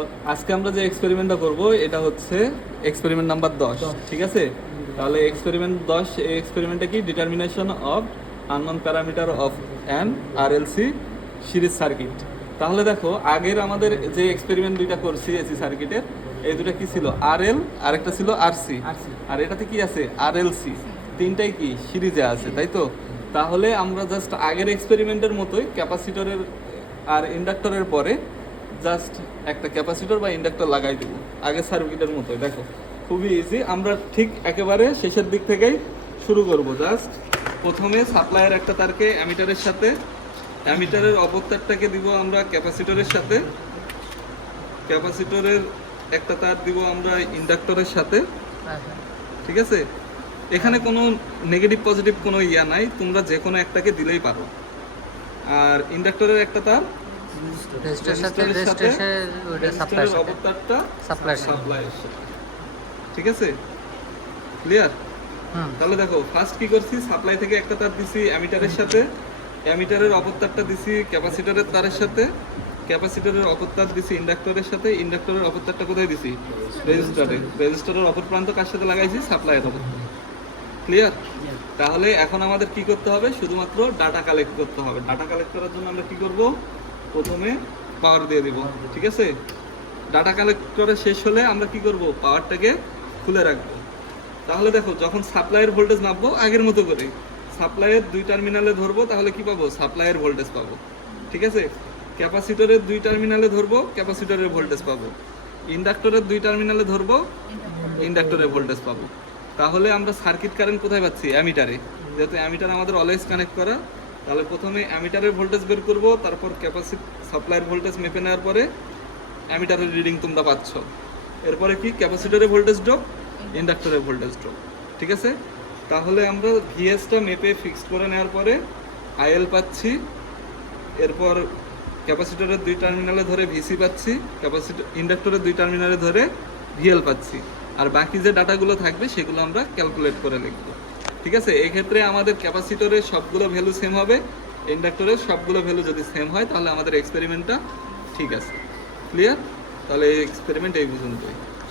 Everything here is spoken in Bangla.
তো আজকে আমরা যে এক্সপেরিমেন্টটা করব এটা হচ্ছে এক্সপেরিমেন্ট নাম্বার 10, ঠিক আছে? তাহলে এক্সপেরিমেন্ট 10, এই এক্সপেরিমেন্টটা কি? Determination of unknown parameter of an RLC series circuit. তাহলে দেখো আগের আমাদের যে এক্সপেরিমেন্ট দুইটা করছি এসি সার্কিটের, এই দুটো কি ছিল? আরএল আর একটা ছিল আরসি, আর এটাতে কি আছে? আরএলসি। তিনটাই কি সিরিজে আছে, তাই তো? তাহলে আমরা জাস্ট আগের এক্সপেরিমেন্টের মতোই ক্যাপাসিটরের আর ইন্ডাক্টরের পরে জাস্ট একটা ক্যাপাসিটর বা ইন্ডাক্টর লাগাই দেবো আগের সার্কিটের মতোই। দেখো খুবই ইজি। আমরা ঠিক একেবারে শেষের দিক থেকেই শুরু করব। জাস্ট প্রথমে সাপ্লাইয়ের একটা তারকে অ্যামিটারের সাথে, অ্যামিটারের অপর তারটাকে দিব আমরা ক্যাপাসিটরের সাথে, ক্যাপাসিটরের একটা তার দিব আমরা ইন্ডাক্টরের সাথে, ঠিক আছে? এখানে কোনো নেগেটিভ পজিটিভ কোনো ইয়া নাই, তোমরা যে কোনো একটাকে দিলেই পারো। আর ইন্ডাক্টরের একটা তার রেজিস্টরের সাথে, রেজিস্টরের অপর তারটা সাপ্লাইয়ের সাথে, ঠিক আছে? ক্লিয়ার? তাহলে দেখো ফার্স্ট কি করছি, সাপ্লাই থেকে একটা তার দিছি অ্যামিটারের সাথে, অ্যামিটারের অপর তারটা দিছি ক্যাপাসিটরের তারের সাথে, ক্যাপাসিটরের অপর তার দিছি ইন্ডাক্টরের সাথে, ইন্ডাক্টরের অপর তারটা কোথায় দিছি? রেজিস্টরে। রেজিস্টরের অপর প্রান্ত কার সাথে লাগাইছি? সাপ্লাইয়ের অপর। ক্লিয়ার? তাহলে এখন আমাদের কি করতে হবে? শুধুমাত্র ডাটা কালেক্ট করতে হবে। ডাটা কালেক্ট করার জন্য আমরা কি করব? প্রথমে পাওয়ার দিয়ে দিব, ঠিক আছে? ডাটা কালেক্ট করে শেষ হলে আমরা কি করব? পাওয়ারটাকে খুলে রাখবো। তাহলে দেখো যখন সাপ্লাইয়ের ভোল্টেজ নামবো আগের মতো করে সাপ্লাইয়ের দুই টার্মিনালে ধরবো, তাহলে কি পাবো? সাপ্লাইয়ের ভোল্টেজ পাবো, ঠিক আছে? ক্যাপাসিটরের দুই টার্মিনালে ধরবো, ক্যাপাসিটরের ভোল্টেজ পাবো। ইন্ডাক্টরের দুই টার্মিনালে ধরবো, ইন্ডাক্টরের ভোল্টেজ পাবো। তাহলে আমরা সার্কিট কারেন্ট কোথায় পাচ্ছি? অ্যামিটারে। যেহেতু অ্যামিটার আমাদের অলওয়েজ কানেক্ট করা, তাহলে প্রথমে অ্যামিটারের ভোল্টেজ বের করব, তারপর সাপ্লাইয়ের ভোল্টেজ মেপে নেওয়ার পরে অ্যামিটারের রিডিং তোমরা পাচ্ছ। এরপরে কি? ক্যাপাসিটরের ভোল্টেজ ড্রপ, ইন্ডাক্টরের ভোল্টেজ ড্রপ, ঠিক আছে? তাহলে আমরা ভিএসটা মেপে ফিক্সড করে নেওয়ার পরে আইএল পাচ্ছি, এরপর ক্যাপাসিটরের দুই টার্মিনালে ধরে ভিসি পাচ্ছি, ইন্ডাক্টরের দুই টার্মিনালে ধরে ভিএল পাচ্ছি। আর বাকি যে ডাটাগুলো থাকবে সেগুলো আমরা ক্যালকুলেট করে লিখব, ঠিক আছে? এই ক্ষেত্রে আমাদের ক্যাপাসিটরের সবগুলো ভ্যালু সেম হবে, ইন্ডাক্টরের সবগুলো ভ্যালু যদি সেম হয় তাহলে আমাদের এক্সপেরিমেন্টটা ঠিক আছে। ক্লিয়ার? তাহলে এই এক্সপেরিমেন্ট এই পর্যন্তই।